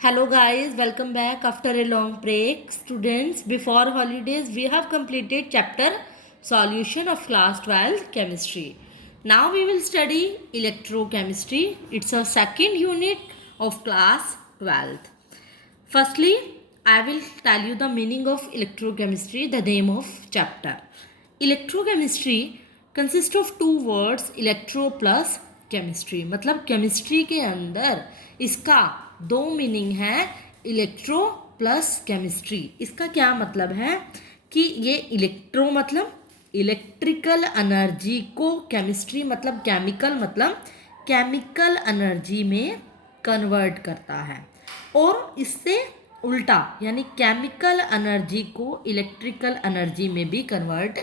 Hello guys, welcome back after a long break. Students, before holidays we have completed chapter solution of class 12 chemistry. Now we will study electrochemistry. It's our second unit of class 12th. Firstly, I will tell you the meaning of electrochemistry, the name of chapter. Electrochemistry consists of two words, electro plus chemistry. मतलब chemistry के अंदर इसका दो meaning है, electro plus chemistry. इसका क्या मतलब है कि ये इलेक्ट्रो मतलब इलेक्ट्रिकल एनर्जी को, केमिस्ट्री मतलब केमिकल एनर्जी में कन्वर्ट करता है, और इससे उल्टा यानी केमिकल एनर्जी को इलेक्ट्रिकल एनर्जी में भी कन्वर्ट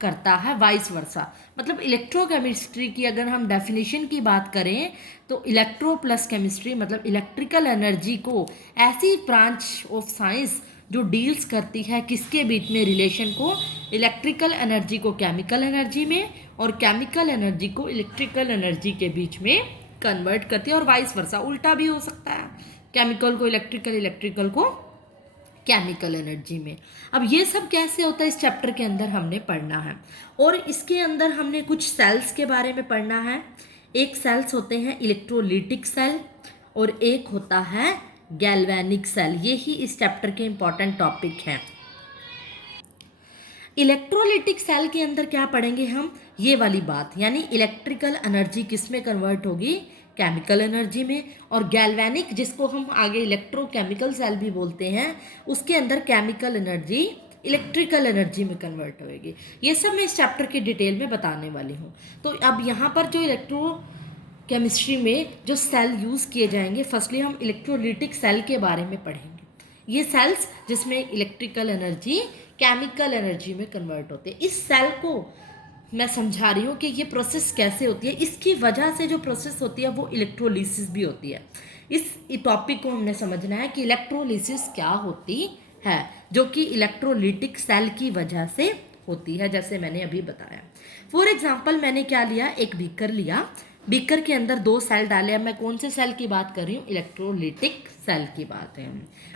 करता है, वाइस वर्सा. मतलब इलेक्ट्रोकेमिस्ट्री की अगर हम डेफिनेशन की बात करें तो इलेक्ट्रो प्लस केमिस्ट्री मतलब इलेक्ट्रिकल एनर्जी को ऐसी ब्रांच ऑफ साइंस जो डील्स करती है किसके बीच में, रिलेशन को, इलेक्ट्रिकल एनर्जी को केमिकल एनर्जी में और केमिकल एनर्जी को इलेक्ट्रिकल एनर्जी के बीच में कन्वर्ट करती है, और वाइस वर्सा उल्टा भी हो सकता है, केमिकल को इलेक्ट्रिकल, इलेक्ट्रिकल को केमिकल एनर्जी में. अब ये सब कैसे होता है इस चैप्टर के अंदर हमने पढ़ना है, और इसके अंदर हमने कुछ सेल्स के बारे में पढ़ना है. एक सेल्स होते हैं इलेक्ट्रोलिटिक सेल और एक होता है गैल्वेनिक सेल. ये ही इस चैप्टर के इंपॉर्टेंट टॉपिक हैं. इलेक्ट्रोलिटिक सेल के अंदर क्या पढ़ेंगे हम, ये वाली बात, यानी इलेक्ट्रिकल एनर्जी किस में कन्वर्ट होगी, केमिकल एनर्जी में. और गैल्वेनिक, जिसको हम आगे इलेक्ट्रोकेमिकल सेल भी बोलते हैं, उसके अंदर केमिकल एनर्जी इलेक्ट्रिकल एनर्जी में कन्वर्ट होएगी. ये सब मैं इस चैप्टर की डिटेल में बताने वाली हूँ. तो अब यहाँ पर जो इलेक्ट्रो केमिस्ट्री में जो सेल यूज़ किए जाएंगे, फर्स्टली हम इलेक्ट्रोलिटिक सेल के बारे में पढ़ेंगे. ये सेल्स जिसमें इलेक्ट्रिकल एनर्जी केमिकल एनर्जी में कन्वर्ट होते हैं. इस सेल को मैं समझा रही हूँ कि ये प्रोसेस कैसे होती है. इसकी वजह से जो प्रोसेस होती है वो इलेक्ट्रोलिसिस भी होती है. इस टॉपिक को हमने समझना है कि इलेक्ट्रोलिसिस क्या होती है, जो कि इलेक्ट्रोलिटिक सेल की वजह से होती है, जैसे मैंने अभी बताया. फॉर एग्जाम्पल मैंने क्या लिया, एक बीकर लिया, बीकर के अंदर दो सेल डाले. अब मैं कौन से सेल की बात कर रही हूँ, इलेक्ट्रोलिटिक सेल की बात है.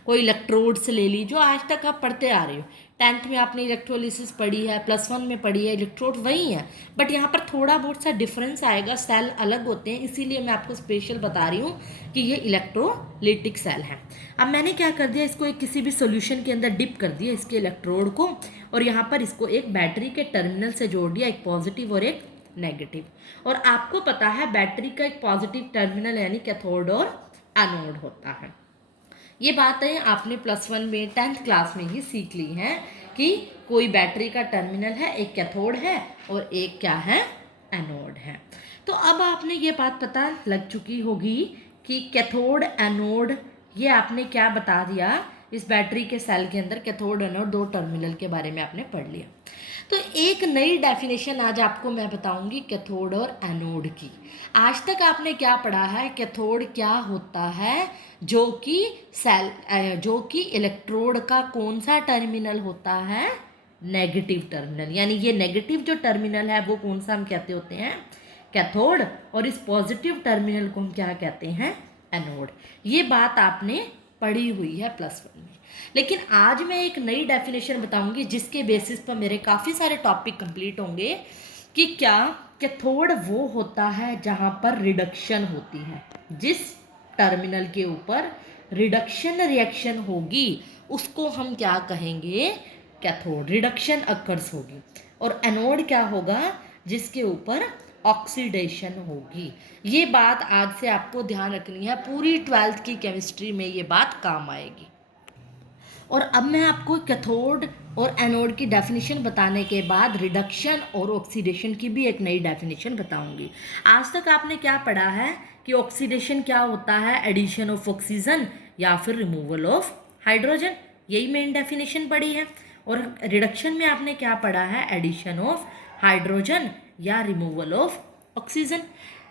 कोई इलेक्ट्रोड्स ले ली, जो आज तक आप पढ़ते आ रहे हो. 10th में आपने इलेक्ट्रोलिसिस पढ़ी है, +1 में पढ़ी है, इलेक्ट्रोड वही है, बट यहाँ पर थोड़ा बहुत सा डिफरेंस आएगा, सेल अलग होते हैं, इसीलिए मैं आपको स्पेशल बता रही हूँ कि ये इलेक्ट्रोलिटिक सेल है. अब मैंने क्या कर दिया, इसको एक किसी भी सोल्यूशन के अंदर डिप कर दिया, इसके इलेक्ट्रोड को, और यहाँ पर इसको एक बैटरी के टर्मिनल से जोड़ दिया, एक पॉजिटिव और एक नेगेटिव. और आपको पता है बैटरी का एक पॉजिटिव टर्मिनल यानी कैथोड और एनोड होता है. ये बातें आपने +1 में 10th क्लास में ही सीख ली हैं कि कोई बैटरी का टर्मिनल है, एक कैथोड है और एक क्या है, एनोड है. तो अब आपने ये बात पता लग चुकी होगी कि कैथोड एनोड, ये आपने क्या बता दिया, इस बैटरी के सेल के अंदर कैथोड एनोड दो टर्मिनल के बारे में आपने पढ़ लिया. तो एक नई डेफिनेशन आज आपको मैं बताऊंगी कैथोड और एनोड की. आज तक आपने क्या पढ़ा है, कैथोड क्या होता है, जो कि इलेक्ट्रोड का कौन सा टर्मिनल होता है, नेगेटिव टर्मिनल. यानी ये नेगेटिव जो टर्मिनल है वो कौन सा हम कहते होते हैं, कैथोड, और इस पॉजिटिव टर्मिनल को हम क्या कहते हैं, एनोड. ये बात आपने पढ़ी हुई है +1 में. लेकिन आज मैं एक नई डेफिनेशन बताऊंगी जिसके बेसिस पर मेरे काफ़ी सारे टॉपिक कंप्लीट होंगे कि क्या कैथोड वो होता है जहाँ पर रिडक्शन होती है, जिस टर्मिनल के ऊपर रिडक्शन रिएक्शन होगी उसको हम क्या कहेंगे, कैथोड, रिडक्शन अकर्स होगी. और एनोड क्या होगा, जिसके ऊपर ऑक्सीडेशन होगी. ये बात आज से आपको ध्यान रखनी है, पूरी 12th की केमिस्ट्री में ये बात काम आएगी. और अब मैं आपको कैथोड और एनोड की डेफिनेशन बताने के बाद रिडक्शन और ऑक्सीडेशन की भी एक नई डेफिनेशन बताऊंगी. आज तक आपने क्या पढ़ा है कि ऑक्सीडेशन क्या होता है, एडिशन ऑफ ऑक्सीजन या फिर रिमूवल ऑफ हाइड्रोजन, यही मेन डेफिनेशन पढ़ी है. और रिडक्शन में आपने क्या पढ़ा है, एडिशन ऑफ हाइड्रोजन या रिमूवल ऑफ ऑक्सीजन.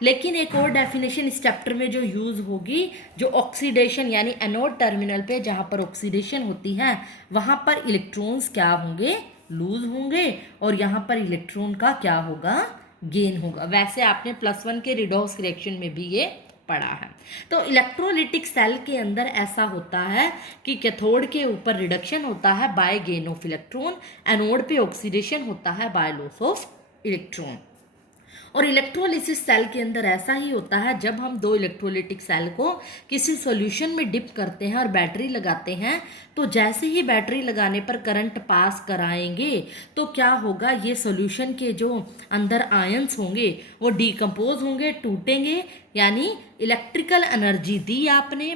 लेकिन एक और डेफिनेशन इस चैप्टर में जो यूज़ होगी, जो ऑक्सीडेशन यानी एनोड टर्मिनल पे जहाँ पर ऑक्सीडेशन होती है वहाँ पर इलेक्ट्रॉन्स क्या होंगे, लूज होंगे, और यहाँ पर इलेक्ट्रॉन का क्या होगा, गेन होगा. वैसे आपने +1 के रिडॉक्स रिएक्शन में भी ये पड़ा है। तो इलेक्ट्रोलिटिक सेल के अंदर ऐसा होता है कि कैथोड के ऊपर रिडक्शन होता है by gain of electron, anode पे ऑक्सीडेशन होता है बाय लॉस ऑफ इलेक्ट्रॉन। और इलेक्ट्रोलिसिस सेल के अंदर ऐसा ही होता है, जब हम दो इलेक्ट्रोलिटिक सेल को किसी सॉल्यूशन में डिप करते हैं और बैटरी लगाते हैं, तो जैसे ही बैटरी लगाने पर करंट पास कराएंगे तो क्या होगा, ये सॉल्यूशन के जो अंदर आयंस होंगे वो डीकम्पोज होंगे, टूटेंगे, यानी इलेक्ट्रिकल एनर्जी दी आपने,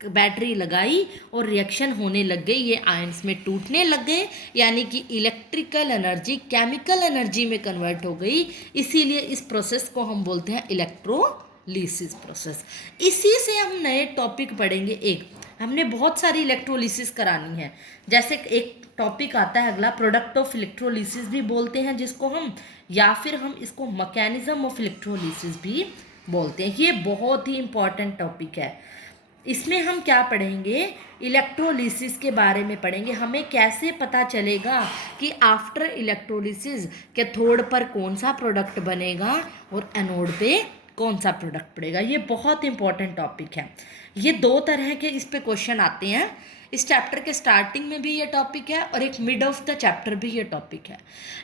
बैटरी लगाई और रिएक्शन होने लग गई, ये आयंस में टूटने लग गए, यानी कि इलेक्ट्रिकल एनर्जी केमिकल एनर्जी में कन्वर्ट हो गई। इसीलिए इस प्रोसेस को हम बोलते हैं इलेक्ट्रोलिसिस प्रोसेस। इसी से हम नए टॉपिक पढ़ेंगे। एक हमने बहुत सारी इलेक्ट्रोलिसिस करानी है, जैसे एक टॉपिक आता है अगला प्रोडक्ट ऑफ इलेक्ट्रोलिसिस भी बोलते हैं जिसको हम, या फिर हम इसको मैकेनिज्म ऑफ इलेक्ट्रोलिसिस भी बोलते हैं। ये बहुत ही इंपॉर्टेंट टॉपिक है। इसमें हम क्या पढ़ेंगे, इलेक्ट्रोलिसिस के बारे में पढ़ेंगे। हमें कैसे पता चलेगा कि आफ्टर इलेक्ट्रोलिसिस कैथोड पर कौन सा प्रोडक्ट बनेगा और एनोड पे कौन सा प्रोडक्ट पड़ेगा। ये बहुत इंपॉर्टेंट टॉपिक है। ये दो तरह के इस पे क्वेश्चन आते हैं। इस चैप्टर के स्टार्टिंग में भी ये टॉपिक है और एक मिड ऑफ द चैप्टर भी ये टॉपिक है।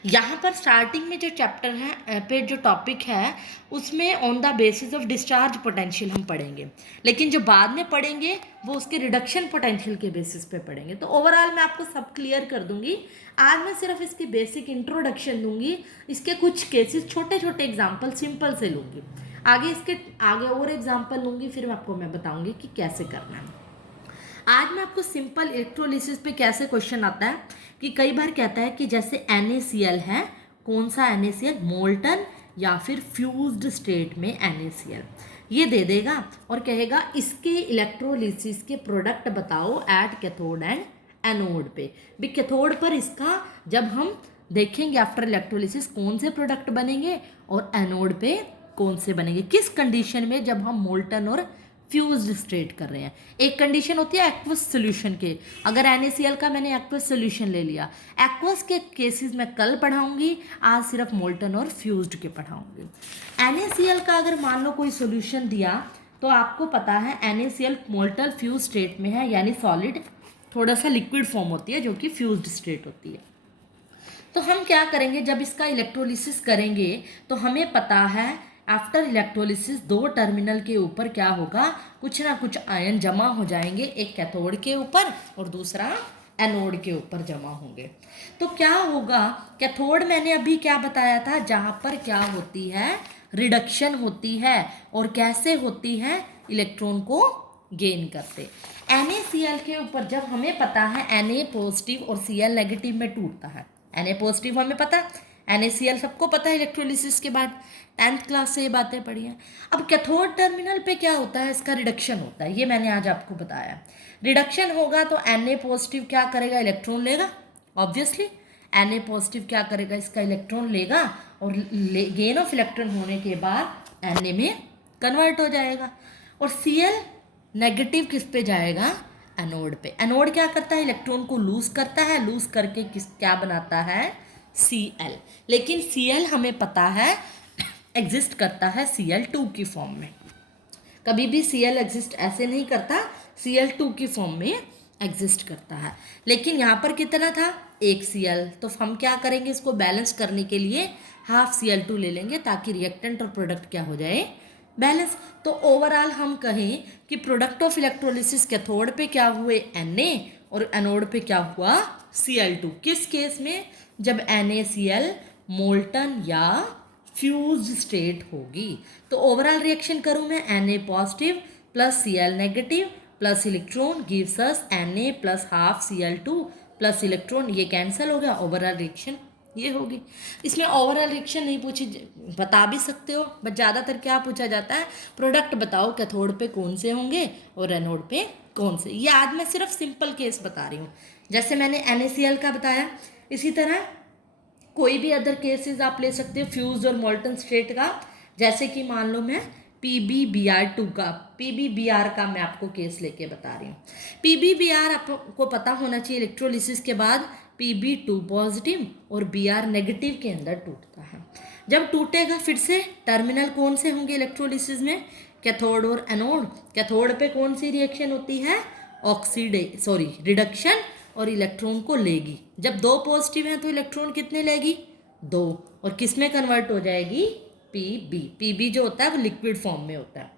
यहाँ पर स्टार्टिंग में जो चैप्टर है पे जो टॉपिक है उसमें on the basis of discharge potential हम पढ़ेंगे, लेकिन जो बाद में पढ़ेंगे वो उसके रिडक्शन पोटेंशियल के बेसिस पे पढ़ेंगे। तो ओवरऑल मैं आपको सब क्लियर कर दूंगी। आज मैं सिर्फ इसकी बेसिक इंट्रोडक्शन दूंगी, इसके कुछ केसेस छोटे छोटे एग्जाम्पल सिंपल से लूँगी, आगे इसके आगे और एग्जाम्पल लूँगी, फिर आपको मैं बताऊँगी कि कैसे करना है। आज मैं आपको सिंपल इलेक्ट्रोलिसिस पे कैसे क्वेश्चन आता है कि कई बार कहता है कि जैसे NaCl है, कौन सा NaCl, मोल्टन या फिर फ्यूज्ड स्टेट में NaCl, ये दे देगा और कहेगा इसके इलेक्ट्रोलिसिस के प्रोडक्ट बताओ एट कैथोड एंड एनोड पे। भी कैथोड पर इसका जब हम देखेंगे आफ्टर इलेक्ट्रोलिसिस कौन से प्रोडक्ट बनेंगे और एनोड पे कौन से बनेंगे, किस कंडीशन में, जब हम मोल्टन और फ्यूज्ड स्टेट कर रहे हैं। एक कंडीशन होती है एक्वस सोल्यूशन के, अगर NaCl का मैंने एक्वस सोल्यूशन ले लिया, एक्वस के केसेस मैं कल पढ़ाऊंगी, आज सिर्फ मोल्टन और फ्यूज्ड के पढ़ाऊंगी। NaCl का अगर मान लो कोई सोल्यूशन दिया तो आपको पता है NaCl मोल्टन फ्यूज स्टेट में है, यानी सॉलिड, थोड़ा सा लिक्विड फॉर्म होती है जो कि फ्यूज्ड स्टेट होती है। तो हम क्या करेंगे, जब इसका इलेक्ट्रोलिसिस करेंगे तो हमें पता है आफ्टर इलेक्ट्रोलिसिस दो टर्मिनल के ऊपर क्या होगा, कुछ ना कुछ आयन जमा हो जाएंगे, एक कैथोड के ऊपर और दूसरा एनोड के ऊपर जमा होंगे। तो क्या होगा, कैथोड मैंने अभी क्या बताया था, जहाँ पर क्या होती है, रिडक्शन होती है, और कैसे होती है, इलेक्ट्रॉन को गेन करते। NaCl के ऊपर जब हमें पता है Na पॉजिटिव और Cl नेगेटिव में टूटता है, Na पॉजिटिव हमें पता है, NaCl सबको पता है इलेक्ट्रोलिसिस के बाद, 10th क्लास से ये बातें पढ़ी हैं। अब कैथोड टर्मिनल पे क्या होता है, इसका रिडक्शन होता है, ये मैंने आज आपको बताया। रिडक्शन होगा तो Na पॉजिटिव क्या करेगा, इलेक्ट्रॉन लेगा, ऑब्वियसली Na पॉजिटिव क्या करेगा, इसका इलेक्ट्रॉन लेगा और गेन ऑफ इलेक्ट्रॉन होने के बाद Na में कन्वर्ट हो जाएगा। और Cl नेगेटिव किस पे जाएगा, एनोड पे। एनोड क्या करता है, इलेक्ट्रॉन को लूज करता है, लूज करके क्या बनाता है, Cl। लेकिन Cl हमें पता है एग्जिस्ट करता है Cl2 की फॉर्म में, कभी भी Cl एग्जिस्ट ऐसे नहीं करता, Cl2 की फॉर्म में एग्जिस्ट करता है। लेकिन यहाँ पर कितना था, एक Cl, तो हम क्या करेंगे, इसको बैलेंस करने के लिए हाफ Cl2 ले लेंगे ताकि रिएक्टेंट और प्रोडक्ट क्या हो जाए, बैलेंस। तो ओवरऑल हम कहें कि प्रोडक्ट ऑफ इलेक्ट्रोलिसिस कैथोड पे क्या हुए, Na, और एनोड पे क्या हुआ, Cl2। किस केस में, जब NaCl मोल्टन या फ्यूज स्टेट होगी। तो ओवरऑल रिएक्शन करूँ मैं, Na positive plus Cl negative plus electron gives अस Na plus half Cl2 plus electron, ये कैंसिल हो गया, ओवरऑल रिएक्शन ये होगी। इसमें ओवरऑल रिएक्शन नहीं पूछी, बता भी सकते हो, बट ज़्यादातर क्या पूछा जाता है, प्रोडक्ट बताओ कैथोड पे कौन से होंगे और एनोड पे कौन से। ये आज मैं सिर्फ सिंपल केस बता रही हूँ, जैसे मैंने NaCl का बताया, इसी तरह कोई भी अदर केसेस आप ले सकते हो फ्यूज और मोल्टन स्टेट का। जैसे कि मान लो मैं PbBr2 का, PbBr का मैं आपको केस लेके बता रही हूँ। PbBr आपको पता होना चाहिए, इलेक्ट्रोलिसिस के बाद Pb2 पॉजिटिव और Br नेगेटिव के अंदर टूटता है। जब टूटेगा फिर से टर्मिनल कौन से होंगे इलेक्ट्रोलिसिस में, कैथोड और एनोड। कैथोड पे कौन सी रिएक्शन होती है, रिडक्शन, और इलेक्ट्रॉन को लेगी। जब दो पॉजिटिव हैं तो इलेक्ट्रॉन कितने लेगी, दो, और किस में कन्वर्ट हो जाएगी, पीबी। पीबी जो होता है वो लिक्विड फॉर्म में होता है।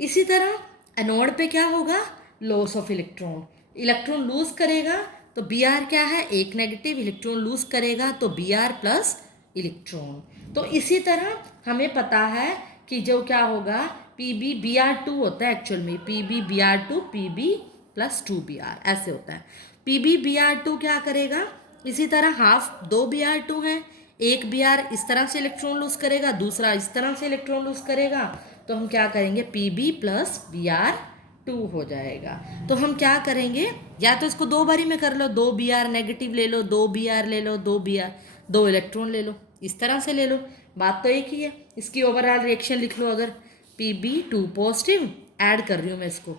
इसी तरह एनोड पे क्या होगा, loss of electron, electron lose करेगा तो बी आर क्या है, एक नेगेटिव, इलेक्ट्रॉन लूज करेगा तो बी आर प्लस इलेक्ट्रॉन। तो इसी तरह हमें पता है कि जो क्या होगा, P B B R two होता है एक्चुअल में, P B B R two, P B plus two B R, ऐसे होता है। P B B R two क्या करेगा, इसी तरह हाफ दो बी आर टू है, एक बी आर इस तरह से इलेक्ट्रॉन लूज करेगा, दूसरा इस तरह से इलेक्ट्रॉन लूज करेगा, तो हम क्या करेंगे, P B plus B R two हो जाएगा। तो हम क्या करेंगे, या तो इसको दो बारी में कर लो, दो बी आर नेगेटिव ले लो, दो बी आर ले लो, दो बी आर, दो इलेक्ट्रॉन ले लो, इस तरह से ले लो, बात तो एक ही है। इसकी ओवरऑल रिएक्शन लिख लो, अगर P B two positive, add कर रही हूँ मैं इसको,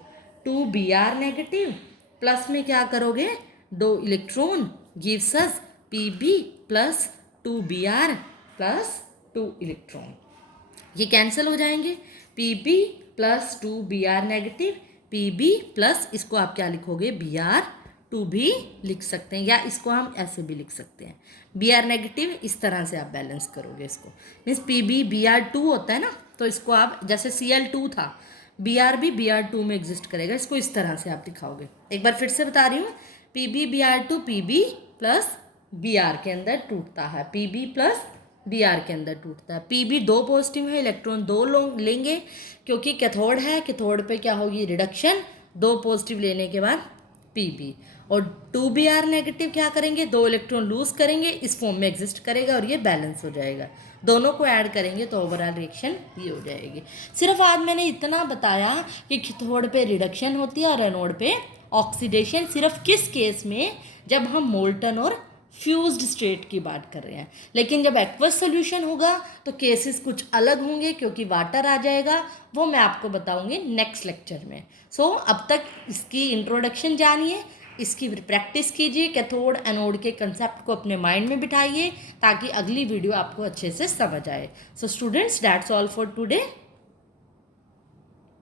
two B R negative, plus में क्या करोगे, दो electron gives us P B plus two B R plus two electron, ये कैंसिल हो जाएंगे, P B plus two B R negative, P B plus इसको आप क्या लिखोगे, बी आर टू भी लिख सकते हैं, या इसको हम ऐसे भी लिख सकते हैं, बी आर नेगेटिव, इस तरह से आप बैलेंस करोगे इसको, means P B B R two होता है ना, तो इसको आप जैसे सी एल टू था, बी आर भी बी आर टू में एग्जिस्ट करेगा, इसको इस तरह से आप दिखाओगे। एक बार फिर से बता रही हूँ, P B B R two P B plus B R के अंदर टूटता है, P B plus B R के अंदर टूटता है। पी बी दो पॉजिटिव है, इलेक्ट्रॉन दो लोग लेंगे, क्योंकि कैथोड है, कैथोड पे क्या होगी, रिडक्शन, दो पॉजिटिव लेने के बाद पी बी, और टू बी आर नेगेटिव क्या करेंगे, दो इलेक्ट्रॉन लूज करेंगे, इस फॉर्म में एग्जिस्ट करेगा और ये बैलेंस हो जाएगा। दोनों को ऐड करेंगे तो ओवरऑल रिएक्शन ये हो जाएगी। सिर्फ आज मैंने इतना बताया कि कैथोड पे रिडक्शन होती है और एनोड पे ऑक्सीडेशन, सिर्फ किस केस में, जब हम मोल्टन और फ्यूज्ड स्टेट की बात कर रहे हैं। लेकिन जब एक्वस सोल्यूशन होगा तो केसेस कुछ अलग होंगे, क्योंकि वाटर आ जाएगा, वो मैं आपको बताऊंगी नेक्स्ट लेक्चर में। अब तक इसकी इंट्रोडक्शन जानिए, इसकी प्रैक्टिस कीजिए, कैथोड एनोड के कंसेप्ट को अपने माइंड में बिठाइए, ताकि अगली वीडियो आपको अच्छे से समझ आए। Students, that's all for today.